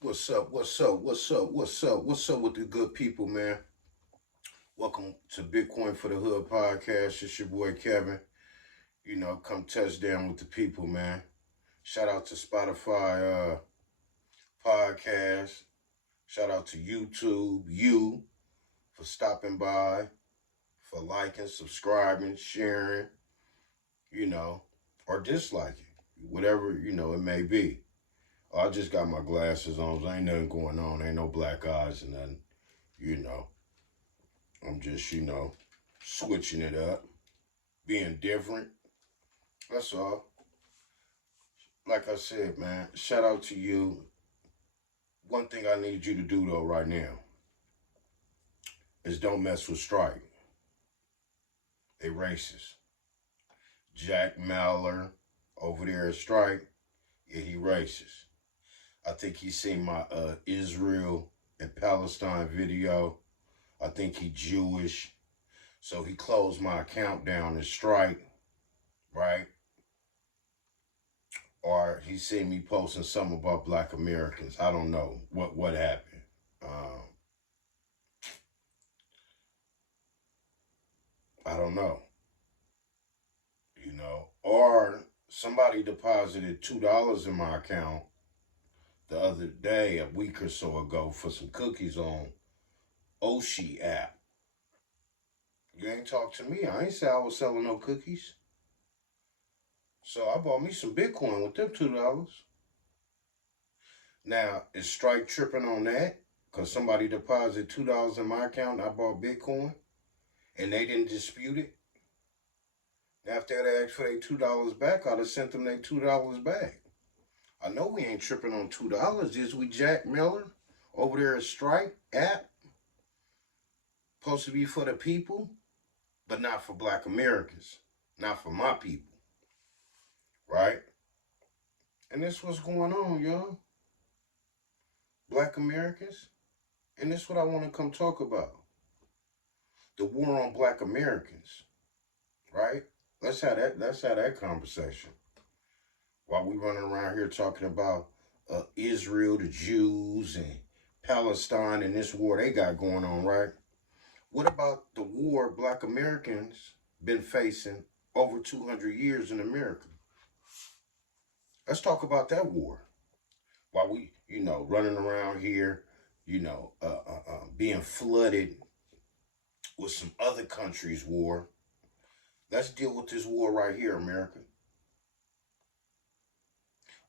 What's up? What's up? What's up? What's up? What's up with the good people, man? Welcome to Bitcoin for the Hood podcast. It's your boy Kevin. Come touchdown with the people, man. Shout out to Spotify podcast. Shout out to YouTube, you for stopping by, for liking, subscribing, sharing, or disliking, whatever, it may be. I just got my glasses on. So ain't nothing going on. Ain't no black eyes and nothing, you know. I'm just, switching it up, being different. That's all. Like I said, man, shout out to you. One thing I need you to do, though, right now is don't mess with Strike. They racist. Jack Mallard over there at Strike, yeah, he racist. I think he seen my Israel and Palestine video. I think he Jewish. So he closed my account down at Strike, right? Or he seen me posting something about Black Americans. I don't know what happened. I don't know. Or somebody deposited $2 in my account the other day, a week or so ago, for some cookies on Oshi app. You ain't talk to me. I ain't say I was selling no cookies. So I bought me some Bitcoin with them $2. Now, is Strike tripping on that? Because somebody deposited $2 in my account and I bought Bitcoin and they didn't dispute it? After they asked for their $2 back, I'd have sent them their $2 back. I know we ain't tripping on $2. Is we, Jack Miller over there at Strike app? Supposed to be for the people, but not for Black Americans. Not for my people. Right? And this what's going on, y'all. Black Americans. And this what I want to come talk about. The war on Black Americans. Right? Let's have that conversation. While we running around here talking about Israel, the Jews, and Palestine, and this war they got going on, right? What about the war Black Americans been facing over 200 years in America? Let's talk about that war. While we, running around here, being flooded with some other countries' war. Let's deal with this war right here, America,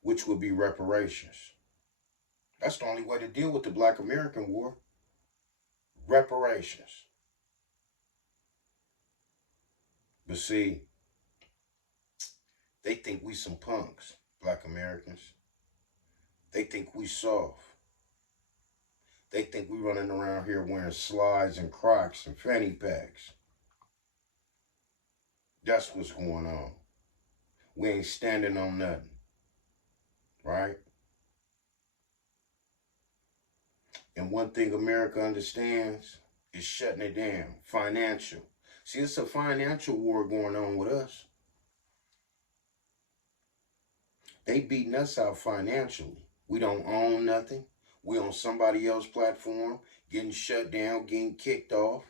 which would be reparations. That's the only way to deal with the Black American war. Reparations. But see, they think we some punks, Black Americans. They think we soft. They think we running around here wearing slides and Crocs and fanny packs. That's what's going on. We ain't standing on nothing. Right? And one thing America understands is shutting it down. Financial. See, it's a financial war going on with us. They beating us out financially. We don't own nothing. We on somebody else's platform, getting shut down, getting kicked off.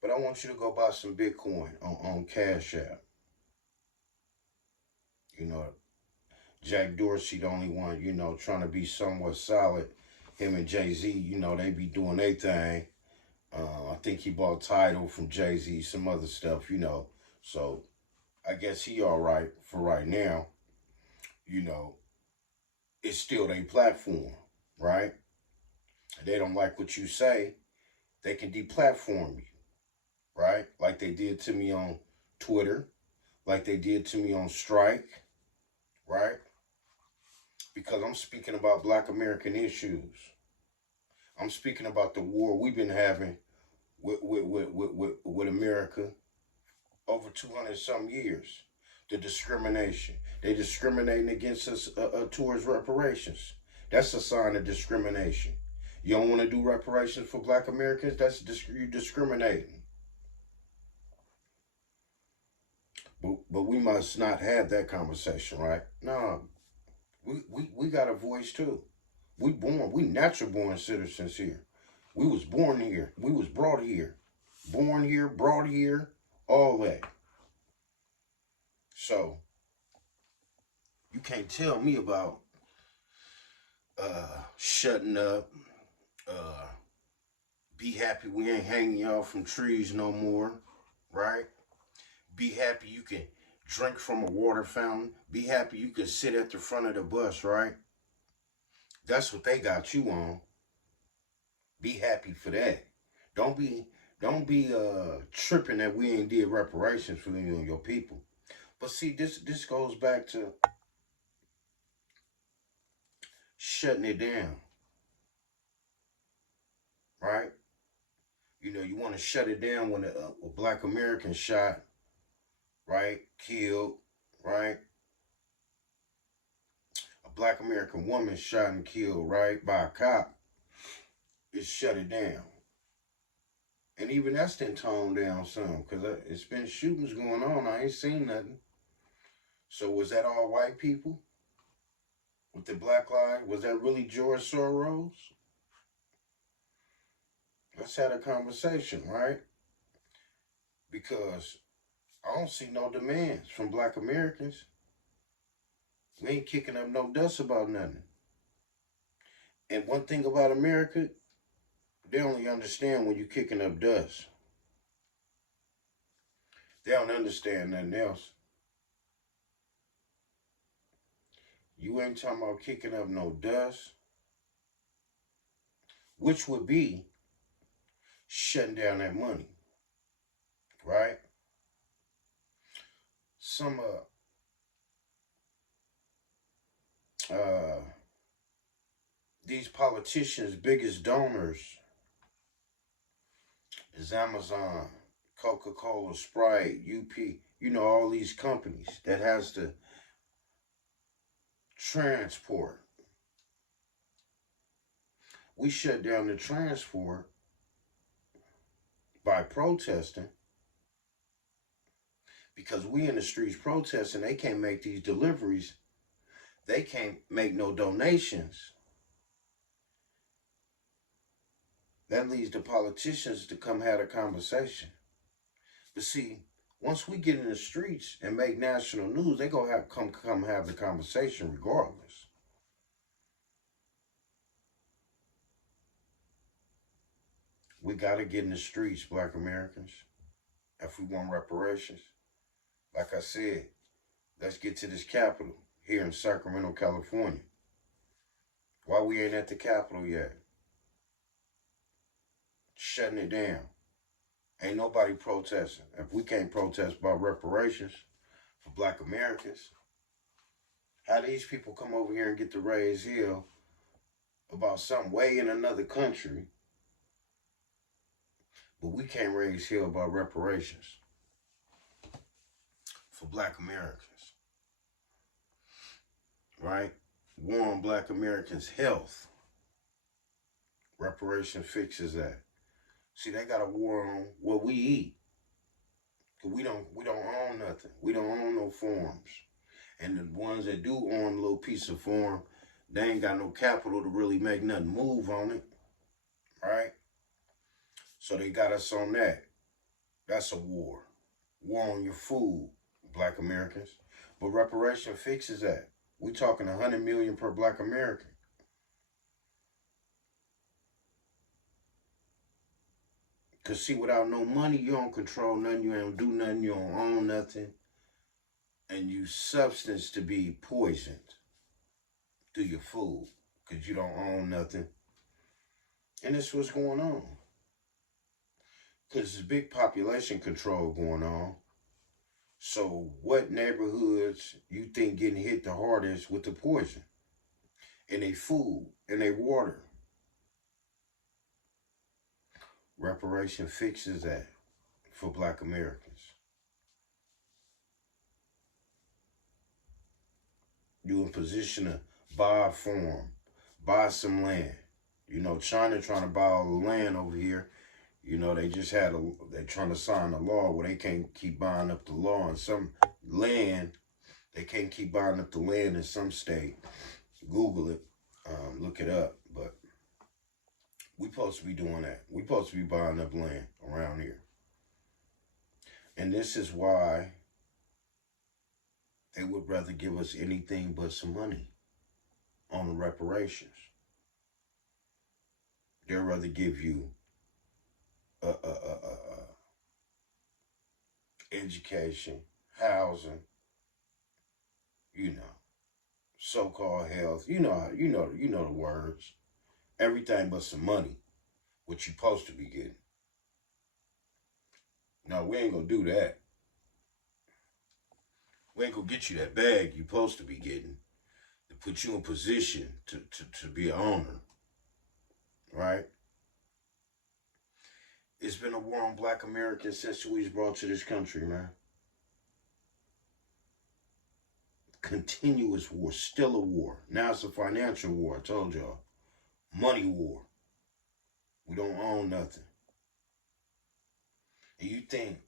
But I want you to go buy some Bitcoin on Cash App. Jack Dorsey, the only one, trying to be somewhat solid. Him and Jay-Z, they be doing their thing. I think he bought Tidal from Jay-Z, some other stuff, So I guess he all right for right now. It's still their platform, right? If they don't like what you say, they can deplatform you, right? Like they did to me on Twitter, like they did to me on Strike, right? Because I'm speaking about Black American issues. I'm speaking about the war we've been having with America over 200 some years. The discrimination. They discriminating against us towards reparations. That's a sign of discrimination. You don't want to do reparations for Black Americans? That's you discriminating. But we must not have that conversation, right? No. We got a voice too. We natural born citizens here. We was born here. We was brought here. Born here, brought here, all that. So you can't tell me about shutting up, uh be happy we ain't hanging y'all from trees no more, right? Be happy you can drink from a water fountain. Be happy you can sit at the front of the bus, right? That's what they got you on. Be happy for that. Don't be don't be tripping that we ain't did reparations for you and your people. But see, this goes back to shutting it down, right? You know, you want to shut it down when a black American shot, right, killed, right? A black American woman shot and killed, right, by a cop. It shut it down. And even that's been toned down some, because it's been shootings going on. I ain't seen nothing. So was that all white people with the black lie? Was that really George Soros? Let's have a conversation, right? Because I don't see no demands from black Americans. We ain't kicking up no dust about nothing. And one thing about America, they only understand when you kicking up dust. They don't understand nothing else. You ain't talking about kicking up no dust, which would be shutting down that money, right? Some these politicians' biggest donors is Amazon, Coca-Cola, Sprite, UP, you know, all these companies that has to transport. We shut down the transport by protesting because we in the streets protesting. They can't make these deliveries. They can't make no donations. That leads the politicians to come have a conversation. But see, once we get in the streets and make national news, they gonna have come have the conversation regardless. We gotta get in the streets, black Americans, if we want reparations. Like I said, let's get to this Capitol here in Sacramento, California. Why we ain't at the Capitol yet? Shutting it down. Ain't nobody protesting. If we can't protest about reparations for black Americans, how these people come over here and get to raise hell about something way in another country, but we can't raise hell about reparations for black Americans, right? War on black Americans' health. Reparation fixes that. See, they got a war on what we eat. Cause we don't own nothing. We don't own no farms. And the ones that do own a little piece of farm, they ain't got no capital to really make nothing move on it. Right? So they got us on that. That's a war. War on your food, black Americans. But reparation fixes that. We talking 100 million per black American. Cause see, without no money, you don't control nothing, you don't do nothing, you don't own nothing. And you substance to be poisoned through your food. Cause you don't own nothing. And that's what's going on. Cause there's big population control going on. So what neighborhoods you think getting hit the hardest with the poison? In their food, in their water. Reparation fixes that for black Americans. You in position to buy a farm, buy some land. You know, China trying to buy all the land over here. You know, they're trying to sign a law where they can't keep buying up the law in some land. They can't keep buying up the land in some state. Google it, look it up. But we supposed to be doing that. We supposed to be buying up land around here. And this is why they would rather give us anything but some money on the reparations. They'd rather give you education, housing, so-called health. You know the words. Everything but some money, what you supposed to be getting. No, we ain't gonna do that. We ain't gonna get you that bag you supposed to be getting to put you in position to be an owner. Right? It's been a war on Black Americans since we was brought to this country, man. Continuous war, still a war. Now it's a financial war, I told y'all. Money war. We don't own nothing. And you think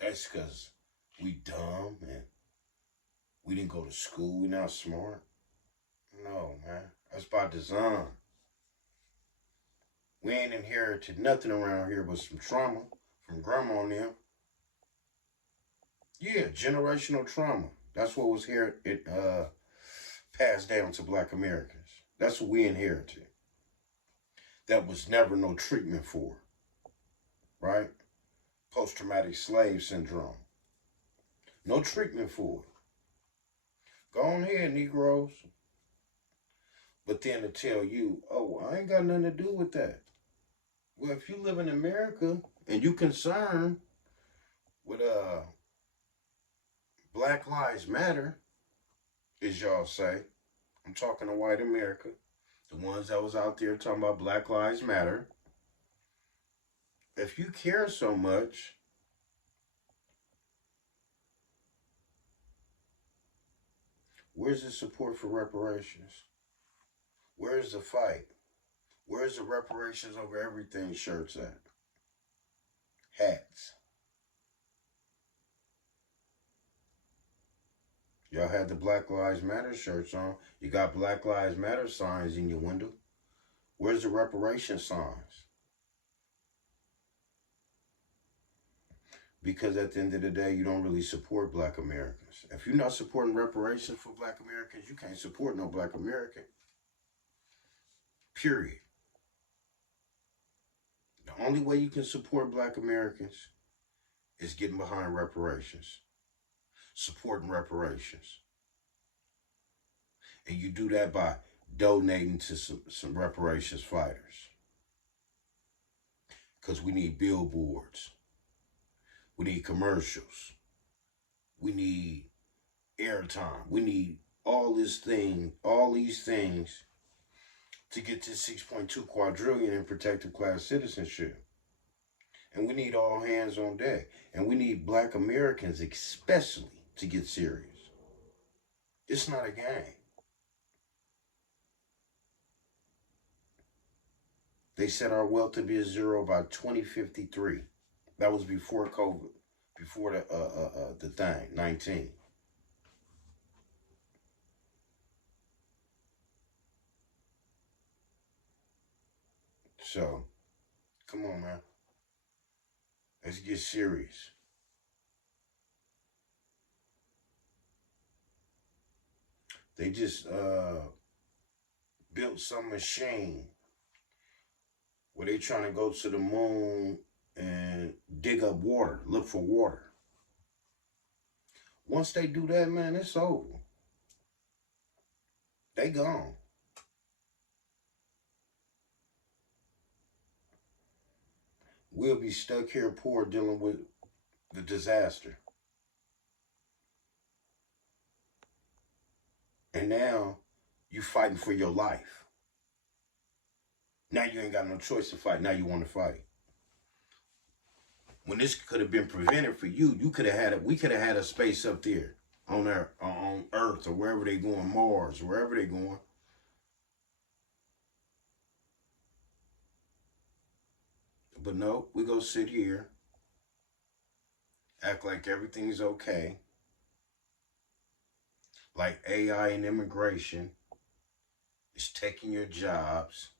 that's because we dumb and we didn't go to school, we not smart? No, man. That's by design. We ain't inherited nothing around here but some trauma from grandma and them. Yeah, generational trauma. That's what was here. It passed down to Black Americans. That's what we inherited. That was never no treatment for, right? Post-traumatic slave syndrome. No treatment for it. Go on ahead, Negroes. But then to tell you, oh, I ain't got nothing to do with that. Well, if you live in America and you concerned with Black Lives Matter, as y'all say, I'm talking to white America, the ones that was out there talking about Black Lives Matter. If you care so much, where's the support for reparations? Where's the fight? Where's the reparations over everything shirts at? Hats. Y'all had the Black Lives Matter shirts on. You got Black Lives Matter signs in your window. Where's the reparation signs? Because at the end of the day, you don't really support Black Americans. If you're not supporting reparations for Black Americans, you can't support no Black American. Period. The only way you can support Black Americans is getting behind reparations. Supporting reparations. And you do that by donating to some reparations fighters. Because we need billboards. We need commercials. We need airtime. We need all these things to get to 6.2 quadrillion in protected class citizenship. And we need all hands on deck. And we need Black Americans especially to get serious. It's not a game. They said our wealth to be a zero by 2053. That was before COVID, before the thing, 19. So, come on, man. Let's get serious. They just built some machine where they trying to go to the moon and dig up water, look for water. Once they do that, man, it's over. They gone. We'll be stuck here poor dealing with the disaster. And now you fighting for your life. Now you ain't got no choice to fight. Now you want to fight. When this could have been prevented for you, we could have had a space up there on Earth or wherever they going, Mars, wherever they going. But no, we go sit here, act like everything's okay, like AI and immigration is taking your jobs.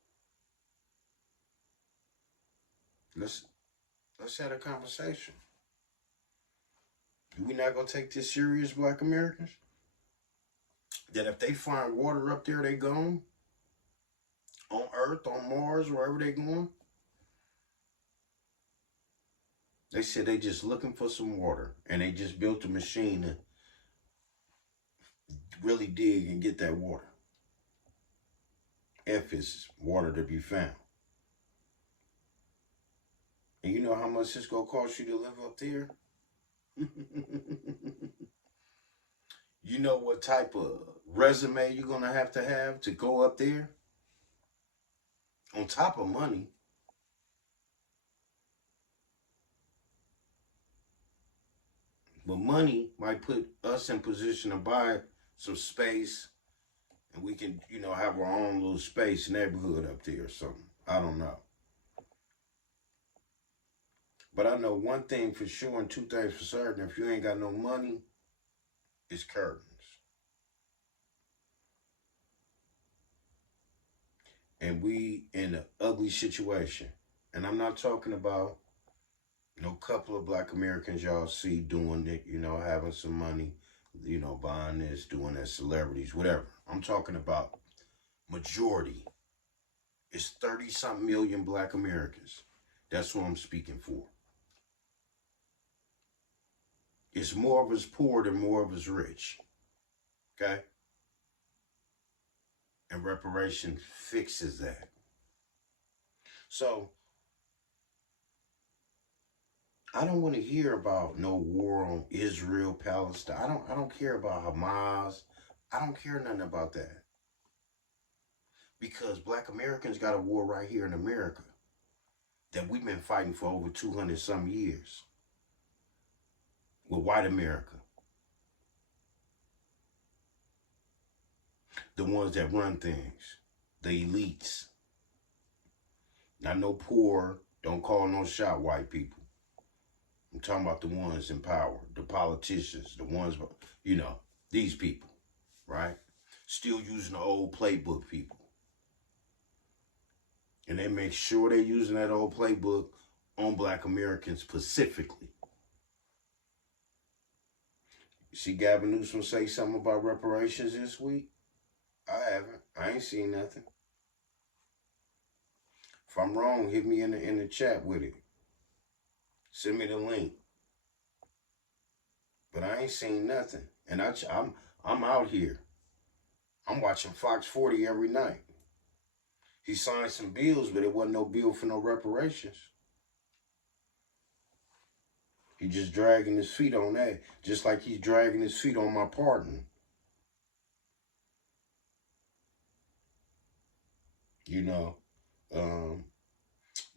Let's have a conversation. We not gonna take this serious, Black Americans? That if they find water up there, they gone? On Earth, on Mars, wherever they going? They said they just looking for some water, and they just built a machine to really dig and get that water. If it's water to be found. And you know how much it's gonna cost you to live up there? You know what type of resume you're gonna have to go up there? On top of money. But money might put us in position to buy some space, and we can, have our own little space neighborhood up there or something. I don't know. But I know one thing for sure and two things for certain. If you ain't got no money, it's curtains. And we in an ugly situation. And I'm not talking about no couple of Black Americans y'all see doing it, having some money, buying this, doing that, celebrities, whatever. I'm talking about majority. It's 30-something million Black Americans. That's who I'm speaking for. It's more of us poor than more of us rich. Okay? And reparation fixes that. So, I don't want to hear about no war on Israel, Palestine. I don't care about Hamas. I don't care nothing about that. Because Black Americans got a war right here in America that we've been fighting for over 200 some years with white America. The ones that run things, the elites. Not no poor, don't call no shot white people. I'm talking about the ones in power, the politicians, the ones, these people, right? Still using the old playbook people. And they make sure they're using that old playbook on Black Americans specifically. You see Gavin Newsom say something about reparations this week? I haven't. I ain't seen nothing. If I'm wrong, hit me in the chat with it. Send me the link. But I ain't seen nothing. And I'm out here. I'm watching Fox 40 every night. He signed some bills, but it wasn't no bill for no reparations. He just dragging his feet on that. Just like he's dragging his feet on my pardon.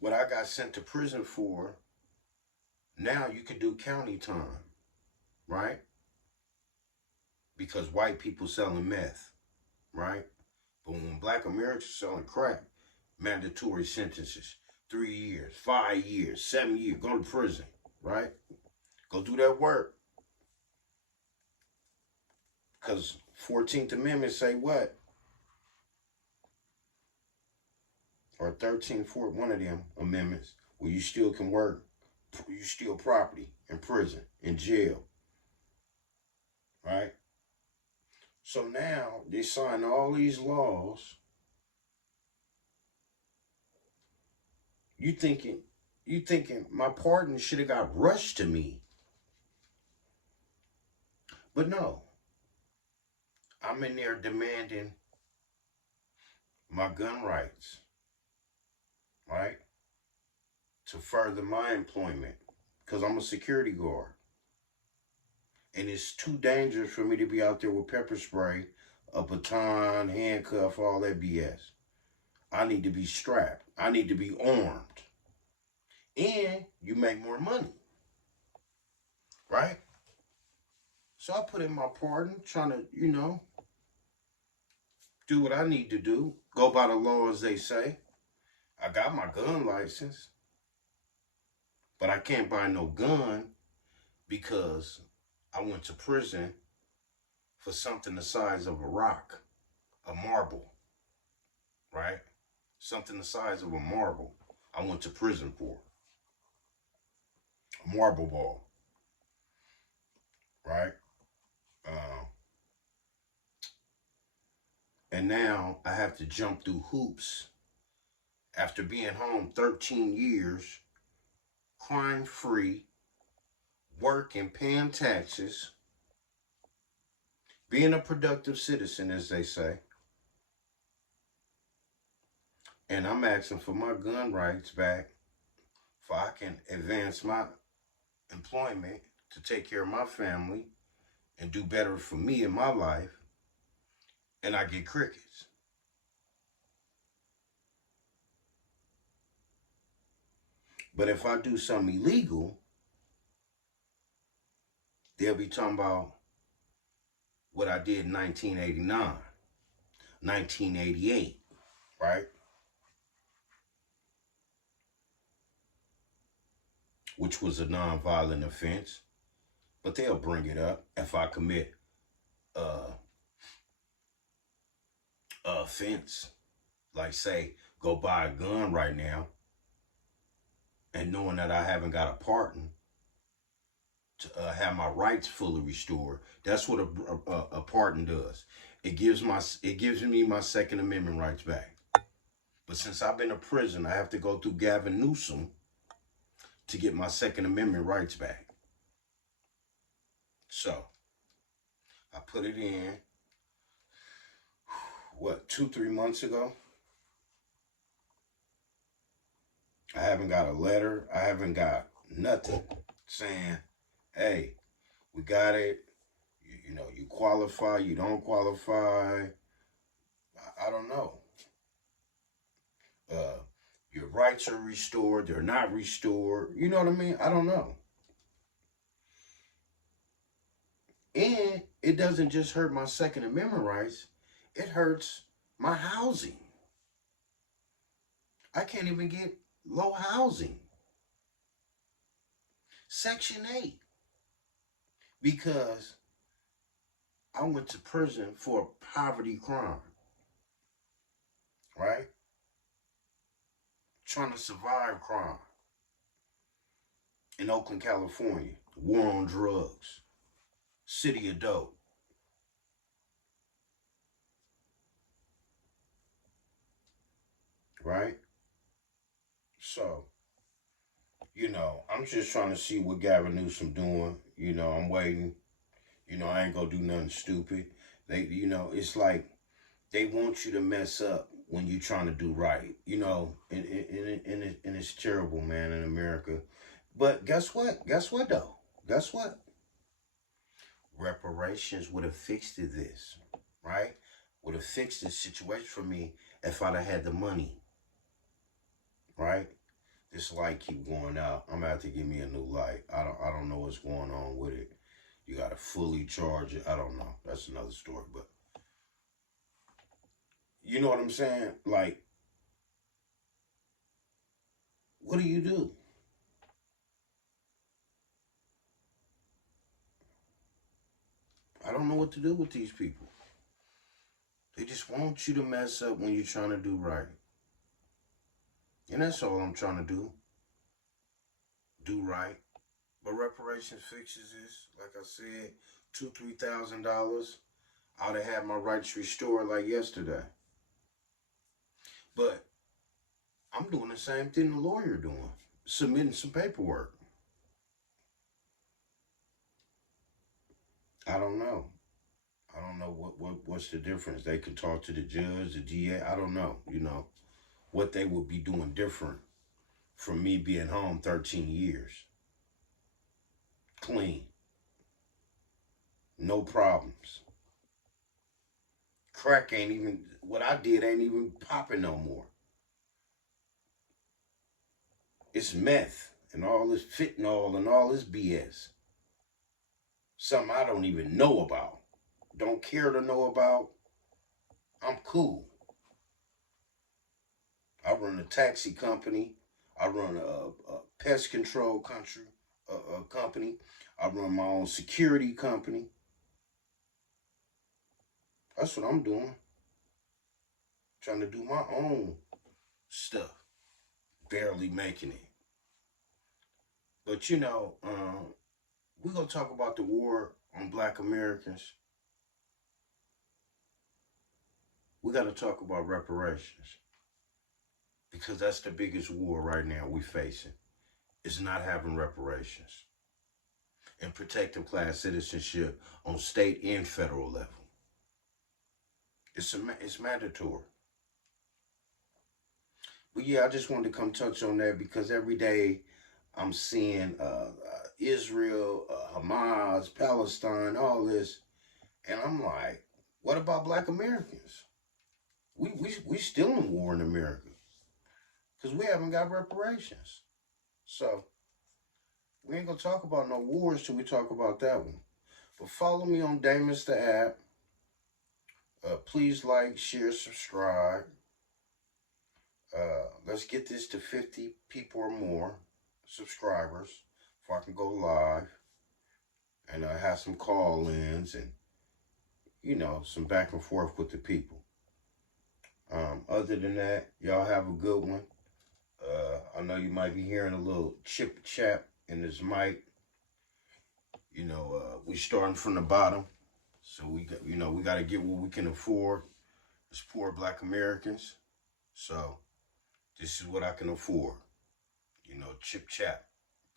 What I got sent to prison for, now you could do county time, right? Because white people selling meth, right? But when Black Americans selling crack, mandatory sentences, 3 years, 5 years, 7 years, go to prison, right? Go do that work. Because 14th Amendment say what? Or 13th, 14th, one of them amendments, where you still can work, you steal property in prison, in jail, right? So now they sign all these laws. You thinking my pardon should have got rushed to me. But no. I'm in there demanding my gun rights, right? To further my employment, because I'm a security guard. And it's too dangerous for me to be out there with pepper spray, a baton, handcuff, all that BS. I need to be strapped. I need to be armed. And you make more money, right? So I put in my pardon, trying to, do what I need to do. Go by the law, as they say. I got my gun license. But I can't buy no gun because I went to prison for something the size of a rock, a marble. right? Something the size of a marble. I went to prison for a marble ball, right? Uh, and now I have to jump through hoops after being home 13 years, crime free, working, paying taxes, being a productive citizen, as they say. And I'm asking for my gun rights back so I can advance my employment to take care of my family and do better for me in my life. And I get crickets. But if I do something illegal, they'll be talking about what I did in 1989, 1988, right? Which was a nonviolent offense. But they'll bring it up if I commit uh, a offense. Like, say, go buy a gun right now and knowing that I haven't got a pardon to have my rights fully restored. That's what a pardon does. It gives me my Second Amendment rights back. But since I've been to prison, I have to go through Gavin Newsom to get my Second Amendment rights back. So I put it in, what, 2-3 months ago? I haven't got a letter. I haven't got nothing saying, hey, we got it. You know, you qualify, you don't qualify. I don't know. Your rights are restored. They're not restored. You know what I mean? I don't know. And it doesn't just hurt my Second Amendment rights. It hurts my housing. I can't even get low housing. Section 8. Because I went to prison for a poverty crime. Right? Trying to survive crime. In Oakland, California. War on drugs. City of dope. Right? So, you know, I'm just trying to see what Gavin Newsom doing. You know, I'm waiting. You know, I ain't gonna do nothing stupid. You know, it's like they want you to mess up when you're trying to do right. You know, and it's terrible, man, in America. But guess what? Guess what, though? Guess what? Reparations would have fixed this, right? Would have fixed this situation for me if I'd have had the money, right? This light keep going out. I'm gonna have to give me a new light. I don't know what's going on with it. You gotta fully charge it. I don't know. That's another story. But you know what I'm saying? Like, what do you do? I don't know what to do with these people. They just want you to mess up when you're trying to do right. And that's all I'm trying to do. Do right. But reparations fixes this. Like I said, $2,000-$3,000. I'd have had my rights restored like yesterday. But I'm doing the same thing the lawyer doing. Submitting some paperwork. I don't know. I don't know what's the difference. They could talk to the judge, the DA. I don't know, you know, what they would be doing different from me being home 13 years. Clean. No problems. Crack ain't even, what I did ain't even popping no more. It's meth and all this fentanyl and all this BS. Something I don't even know about. Don't care to know about. I'm cool. I run a taxi company. I run a pest control company. I run my own security company. That's what I'm doing. trying to do my own stuff, barely making it. But you know, we're gonna talk about the war on Black Americans. We got to talk about reparations because that's the biggest war right now we facing. Is not having reparations and protective class citizenship on state and federal level. It's mandatory. But yeah, I just wanted to come touch on that because every day I'm seeing Israel, Hamas, Palestine, all this, and I'm like, what about Black Americans? We still in war in America because we haven't got reparations. So we ain't gonna talk about no wars till we talk about that one. But follow me on Damus the app. Please like, share, subscribe. Let's get this to 50 people or more subscribers before I can go live and have some call-ins and, you know, some back and forth with the people. Other than that, y'all have a good one. I know you might be hearing a little chip chap in this mic. You know, we starting from the bottom, so we got to get what we can afford as poor Black Americans. So this is what I can afford. You know, chip chap,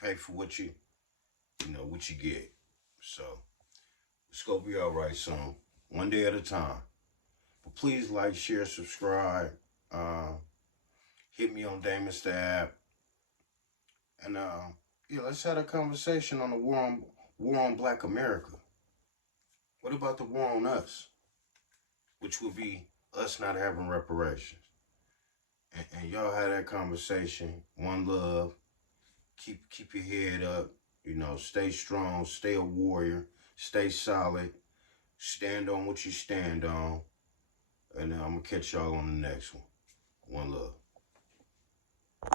pay for what you get. So it's gonna be all right soon, one day at a time. But please like, share, subscribe. Hit me on Damus the app, and yeah, let's have a conversation on the war on Black America. What about the war on us, which would be us not having reparations? And y'all had that conversation. One love. Keep your head up. You know, stay strong. Stay a warrior. Stay solid. Stand on what you stand on. And I'm gonna catch y'all on the next one. One love.